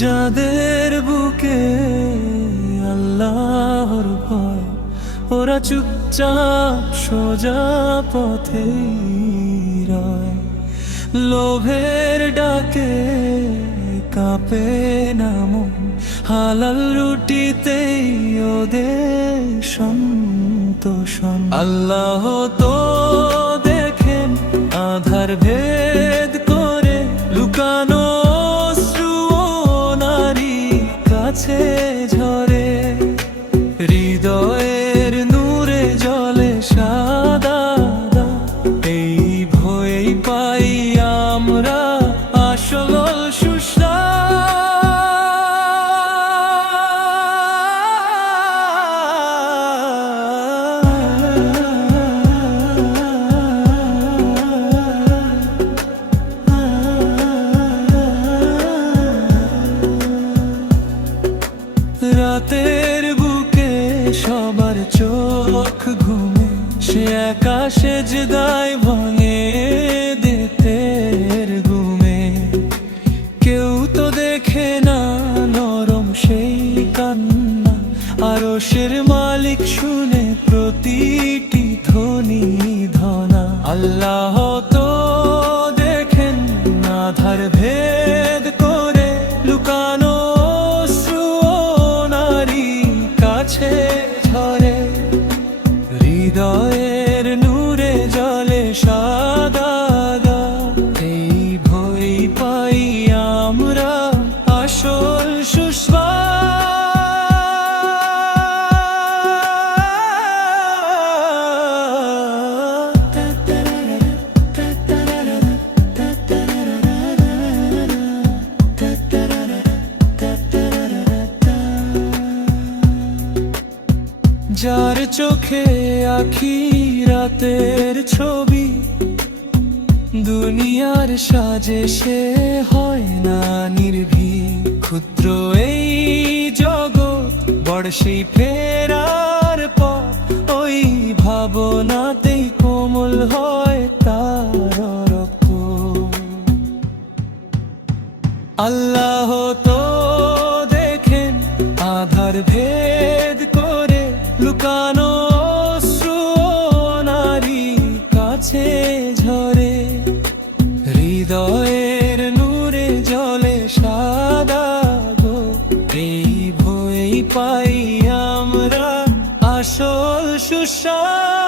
যাদের বুকে আল্লাহর ভয়, ওরা চুপচাপ সোজা পথে রয়। লোভের ডাকে কাঁপে না মন, হালাল রুটিতেই ওদের সন্তোষণ। আল্লাহ তো দেখেন আধার ভেদ করে, লুকানো অশ্রু নারী কাছে ঝরে। হৃদয়ের নূরে জ্বলে সাদা, এই ভয়েই পাই আমরা আসল সুশ্রাম। রাতের বুকে সবার চোখ ঘুমে, সে একা সেজদায় ভাঙে দেতের ঘুমে। কেউ তো দেখে না নরম সেই কান্না, আরশের মালিক শুনে প্রতিটি ধ্বনি ধনা। আল্লাহ তো দেখেন আধার ভেদ করে, লুকানো ঝরে। হৃদয়ের নূরে জ্বলে সাদা, এই ভয় পাই আমরা আসল সুশ্রাম। যার চোখে আখিরাতের ছবি, দুনিয়ার সাজে সে হয় না নির্ভীক। ক্ষুদ্র এই জগৎ বড় সেই ফেরার পর, ওই ভাবনাতেই কোমল হয় তার রক্ত। আল্লাহ তো দেখেন আধার ভেদ করে, লুকানো অশ্রু নারী কাছে ঝরে। হৃদয়ের নূরে জ্বলে সাদা, এই ভয়েই পাই আমরা আসল সুশ্রাম।